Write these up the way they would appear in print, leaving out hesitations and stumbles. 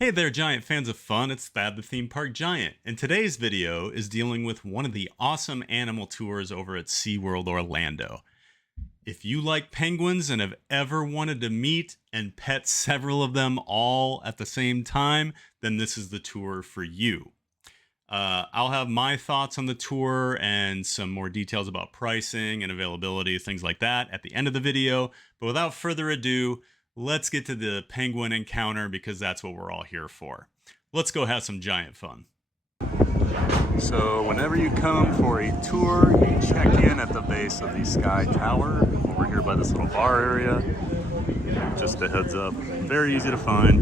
Hey there, giant fans of fun, it's Thad the Theme Park Giant, and today's video is dealing with one of the awesome animal tours over at SeaWorld Orlando. If you like penguins and have ever wanted to meet and pet several of them all at the same time, then this is the tour for you. I'll have my thoughts on the tour and some more details about pricing and availability, things like that, at the end of the video, but without further ado, let's get to the penguin encounter because that's what we're all here for. Let's go have some giant fun. So whenever you come for a tour, you check in at the base of the Sky Tower over here by this little bar area. Just a heads up, very easy to find.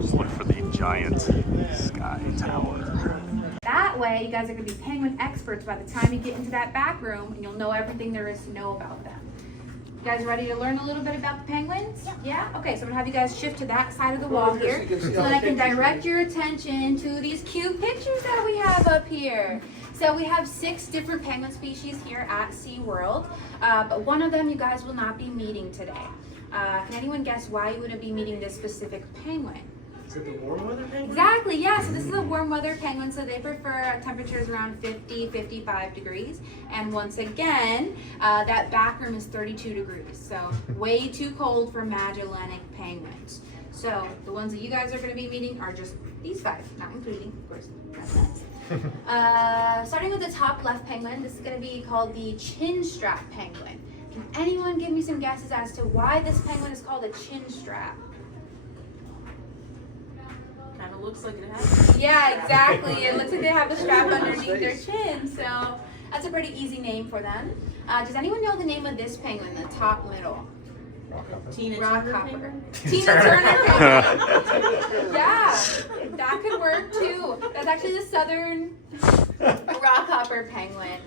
Just look for the giant Sky Tower. That way, you guys are going to be penguin experts by the time you get into that back room, and you'll know everything there is to know about them. You guys ready to learn a little bit about the penguins? Yeah? Okay, so I'm gonna have you guys shift to that side of the wall here so that I can direct your attention to these cute pictures that we have up here. So we have 6 different penguin species here at SeaWorld, but one of them you guys will not be meeting today. Can anyone guess why you wouldn't be meeting this specific penguin? Is it the warm weather penguin? Exactly, yeah. So this is a warm weather penguin, so they prefer temperatures around 50, 55 degrees. And once again, that back room is 32 degrees. So way too cold for Magellanic penguins. So the ones that you guys are going to be meeting are just these 5, not including, of course, that's starting with the top left penguin, this is going to be called the chin strap penguin. Can anyone give me some guesses as to why this penguin is called a chin strap? Kind of looks like it has. Yeah, exactly. It looks like they have a strap underneath their chin, so that's a pretty easy name for them. Does anyone know the name of this penguin, the top middle? Tina Rock Turner hopper. penguin? Tina Turner penguin. Yeah, that could work too. That's actually the southern rockhopper penguin.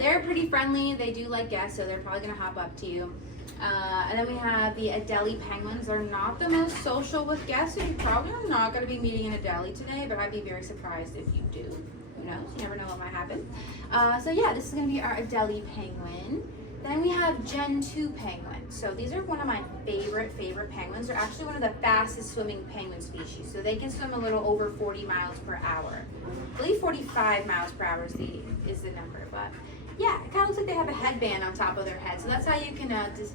They're pretty friendly. They do like guests, so they're probably gonna hop up to you. And then we have the Adelie penguins. They're not the most social with guests, so you probably are not going to be meeting an Adelie today, but I'd be very surprised if you do. Who knows? You never know what might happen. So yeah, this is going to be our Adelie penguin. Then we have Gen 2 penguins. So these are one of my favorite penguins. They're actually one of the fastest swimming penguin species. So they can swim a little over 40 miles per hour. I believe 45 miles per hour is the number, but yeah, it kind of looks like they have a headband on top of their head. So that's how you can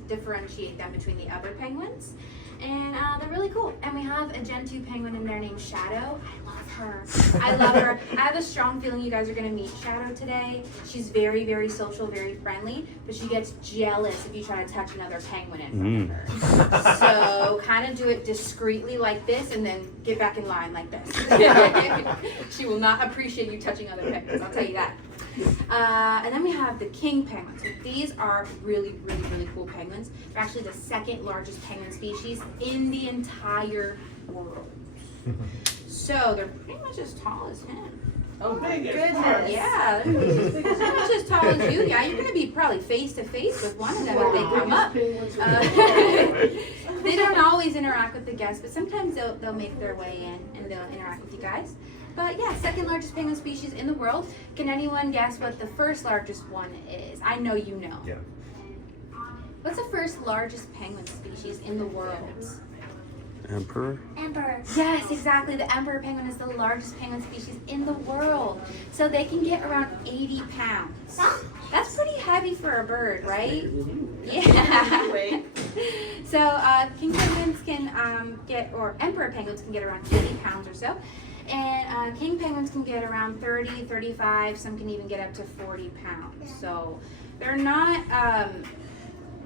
differentiate them between the other penguins. And they're really cool. And we have a Gen 2 penguin in there named Shadow. I love her. I love her. I have a strong feeling you guys are going to meet Shadow today. She's very, very social, very friendly, but she gets jealous if you try to touch another penguin in front of her. So kind of do it discreetly like this and then get back in line like this. She will not appreciate you touching other penguins, I'll tell you that. And then we have the king penguins. So these are really, really, really cool penguins. They're actually the 2nd largest penguin species in the entire world. So they're pretty much as tall as him. Oh my goodness. Yeah, they're pretty much as tall as you. Yeah, you're going to be probably face to face with one of them if they come up. They don't always interact with the guests, but sometimes they'll make their way in and they'll interact with you guys. But yeah, 2nd largest penguin species in the world. Can anyone guess what the 1st largest one is? I know you know. Yeah. What's the 1st largest penguin species in the world? Emperor? Emperor. Yes, exactly. The emperor penguin is the largest penguin species in the world. So they can get around 80 pounds. That's pretty heavy for a bird, right? Yeah. So king penguins can or emperor penguins can get around 80 pounds or so. And king penguins can get around 30, 35, some can even get up to 40 pounds. So they're not,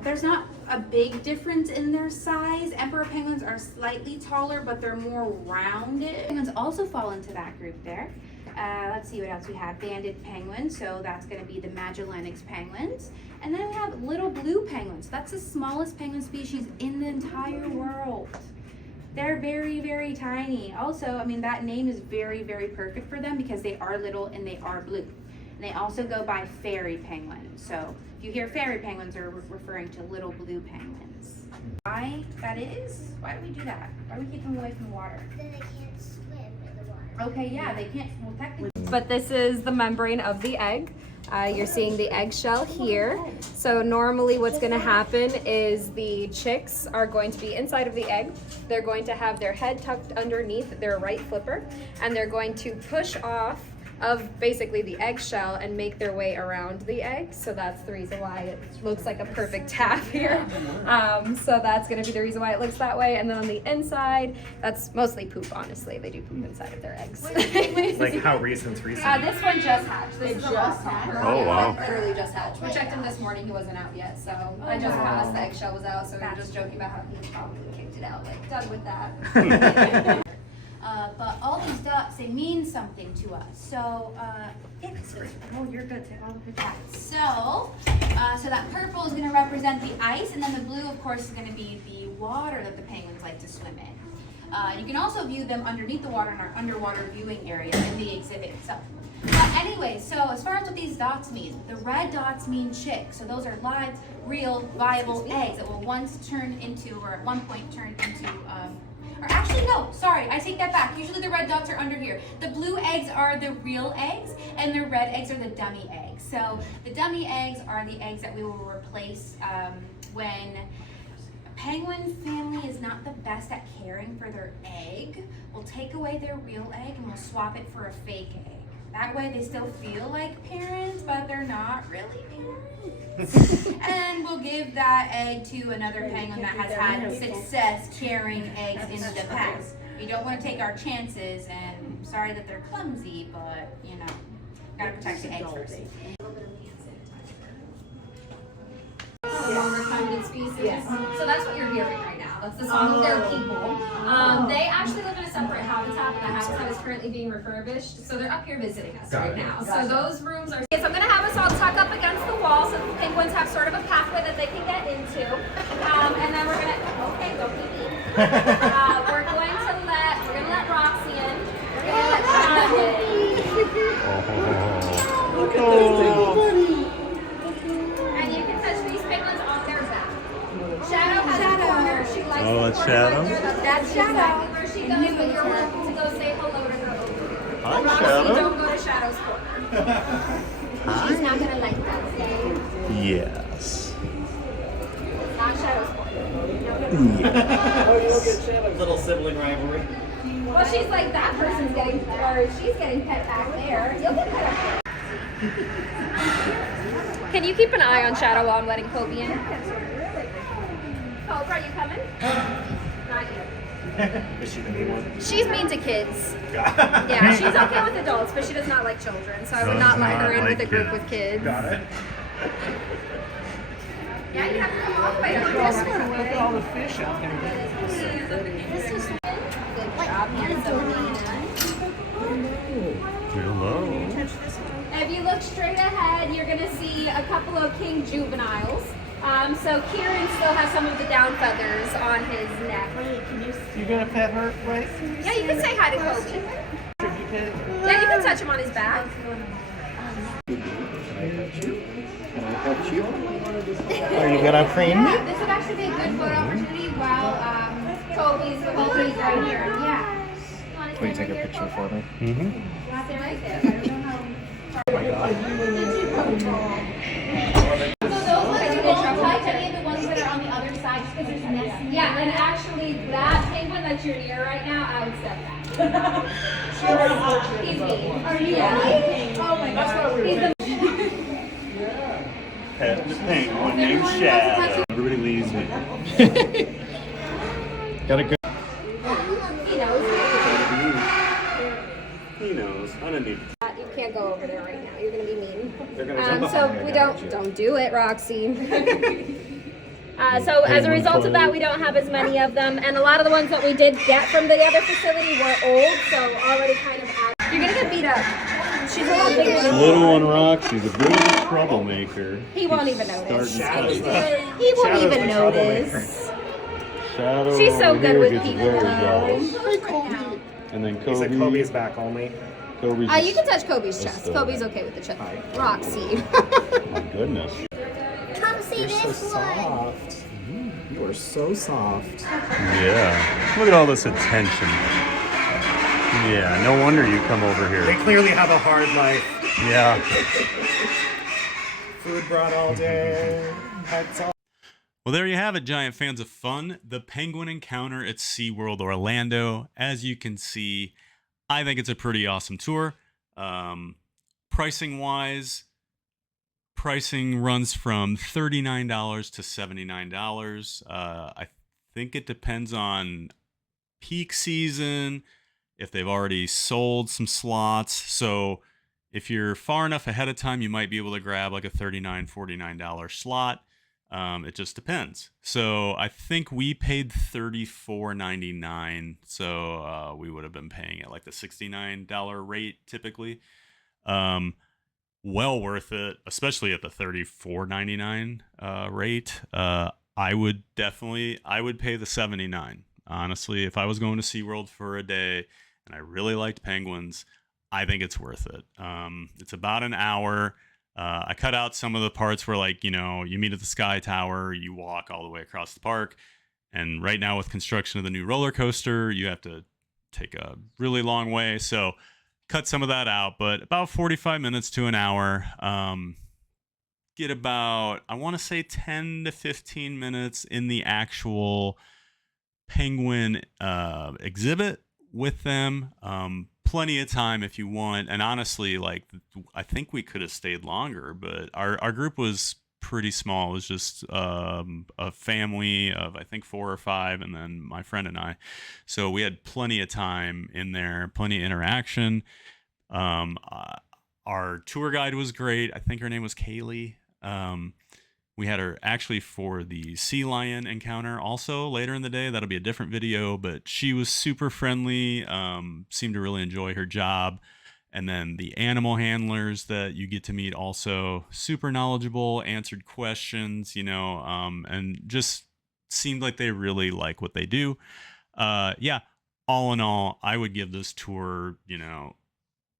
there's not a big difference in their size. Emperor penguins are slightly taller, but they're more rounded. Penguins also fall into that group there. Let's see what else we have. Banded penguins, so that's going to be the Magellanic penguins. And then we have little blue penguins. That's the smallest penguin species in the entire world. They're very, very tiny. Also, I mean, that name is very, very perfect for them because they are little and they are blue. And they also go by fairy penguins. So if you hear fairy penguins, they're referring to little blue penguins. Why that is? Why do we do that? Why do we keep them away from water? Then they can't swim in the water. Okay, yeah, they can't. Well, technically. But this is the membrane of the egg. You're seeing the eggshell here. So normally what's going to happen is the chicks are going to be inside of the egg. They're going to have their head tucked underneath their right flipper, and they're going to push off of basically the eggshell and make their way around the egg. So that's the reason why it looks like a perfect tap here. So that's going to be the reason why it looks that way. And then on the inside, that's mostly poop, honestly. They do poop inside of their eggs. Like how recent? This one just hatched. This is a just rock hatched? Oh, wow. Literally just hatched. We checked him this morning. He wasn't out yet. So I just passed. The eggshell was out. So we were just joking about how he probably kicked it out. Like, done with that. But all these dots, they mean something to us. So, oh, you're good. Take all the that. So that purple is going to represent the ice, and then the blue, of course, is going to be the water that the penguins like to swim in. You can also view them underneath the water in our underwater viewing area in the exhibit itself. But anyway, so as far as what these dots mean, the red dots mean chicks. So those are live, real, viable eggs that will once turn into, or at one point turn into, or actually no, sorry, I take that back. Usually the red dots are under here. The blue eggs are the real eggs, and the red eggs are the dummy eggs. So the dummy eggs are the eggs that we will replace when a penguin family is not the best at caring for their egg. We'll take away their real egg and we'll swap it for a fake egg. That way they still feel like parents, but they're not really parents. And we'll give that egg to another penguin that has had success carrying eggs in the past. We don't want to take our chances, and sorry that they're clumsy, but you know, gotta protect the eggs first. Longer funded species. Yes. So that's what you're hearing right now. That's the song of their people. They actually live in a separate habitat, and the habitat is currently being refurbished. So they're up here visiting us right now. So those rooms are. Okay, so I'm gonna have us all tuck up against the wall so the penguins have sort of a pathway that they can get into. And then we're gonna. Okay, go pee pee. We're gonna let Roxy in. We're gonna let Shadow in. Look at this buddy. And you can touch these penguins on their back. Shadow has a corner. She likes Oh, the that's corner Shadow? right there. That's exactly where she goes, but you're welcome to go say hello to her over here. Hi, Roxy, Shadow. don't go to Shadow's corner. She's not gonna like that, okay? Yes. Not Shadow's corner. Oh, you look at Shadow. Little sibling rivalry. Well, she's like, that person's getting, or she's getting pet back there. You'll get pet up there. Can you keep an eye on Shadow while I'm letting Kobe in? Cobra, are you coming? Not yet. Is she the mean one? She's mean to kids. Yeah, she's okay with adults, but she does not like children, so I would not let her in with a group with kids. Got it. Yeah, you have to come all the way over this one. Look at all the fish out there. Good job here, Sabrina. Hello. If you look straight ahead, you're gonna see a couple of king juveniles. So Kieran still has some of the down feathers on his neck. You gonna pet her, right? Yeah, you can say hi to Kobe. Should you pet? Yeah, you can touch him on his back. Can I pet you? Are you gonna preen me? Yeah, this would actually be a good photo opportunity while Kobe's right here. Yeah. Will you take a picture for me? That's it right there. I don't know how. So those ones you won't touch any of the ones that are on the other side because there's nests. Yeah, and actually that penguin that you're near right now, I would step back. He's mean. Are you really? Oh my god. He's the Pet the penguin named Shadow. Everybody leaves me. Got a good. he knows. He knows. Underneath. You can't go over there right now. You're gonna be mean. They're gonna jump So up on me, we I got you. don't do it, Roxy. So as a result of that, we don't have as many of them, and a lot of the ones that we did get from the other facility were old, so already kind of out. You're gonna get beat up. She's a little bigger than you. Little one Roxy's a bit of a troublemaker. He won't even notice. Starting stuff. He won't Shadow's even the notice. Shadow She's so over good here with gets people, very though. jealous. And then He said Kobe. Kobe's back only. Kobe's You can touch Kobe's chest. still Kobe's there. okay with the chest. Roxy. My goodness. Come see You're so soft. You are so soft. Yeah. Look at all this attention. Yeah, no wonder you come over They here. clearly have a hard life. Yeah. Food brought all day. Pets all. Well, there you have it, giant fans of fun. The Penguin Encounter at SeaWorld Orlando. As you can see, I think it's a pretty awesome tour. Pricing wise, pricing runs from $39 to $79. I think it depends on peak season, if they've already sold some slots. So if you're far enough ahead of time, you might be able to grab like a $39, $49 slot. It just depends. So I think we paid $34.99. So we would have been paying at like the $69 rate typically. Well worth it, especially at the $34.99 rate. I would pay the $79. Honestly, if I was going to SeaWorld for a day and I really liked penguins, I think it's worth it. It's about an hour. I cut out some of the parts where, like, you know, you meet at the Sky Tower, you walk all the way across the park. And right now with construction of the new roller coaster, you have to take a really long way. So cut some of that out, but about 45 minutes to an hour. Get about, I want to say 10 to 15 minutes in the actual penguin exhibit with them. Plenty of time if you want. And honestly, like, I think we could have stayed longer, but our group was pretty small. It was just a family of, I think, 4 or 5, and then my friend and I. So we had plenty of time in there, plenty of interaction. Our tour guide was great. I think her name was Kaylee. We had her actually for the sea lion encounter also later in the day. That'll be a different video, but she was super friendly, seemed to really enjoy her job. And then the animal handlers that you get to meet also super knowledgeable, answered questions, you know, and just seemed like they really like what they do. Yeah, all in all, I would give this tour, you know,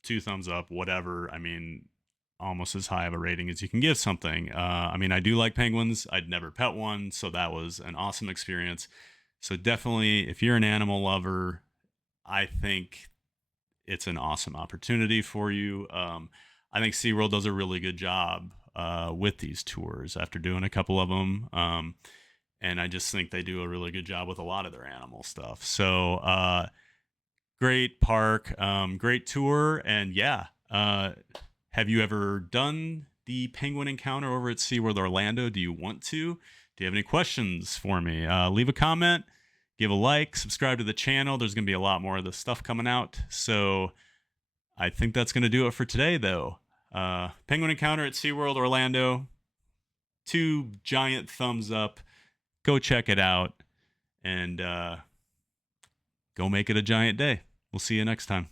2 thumbs up, whatever. I mean, almost as high of a rating as you can give something. I mean, I do like penguins. I'd never pet one, so that was an awesome experience. So definitely, if you're an animal lover, I think it's an awesome opportunity for you. I think SeaWorld does a really good job with these tours after doing a couple of them. And I just think they do a really good job with a lot of their animal stuff. So great park, great tour. And yeah, have you ever done the Penguin Encounter over at SeaWorld Orlando? Do you want to? Do you have any questions for me? Leave a comment, give a like, subscribe to the channel. There's going to be a lot more of this stuff coming out. So I think that's going to do it for today, though. Penguin Encounter at SeaWorld Orlando. 2 giant thumbs up. Go check it out. And go make it a giant day. We'll see you next time.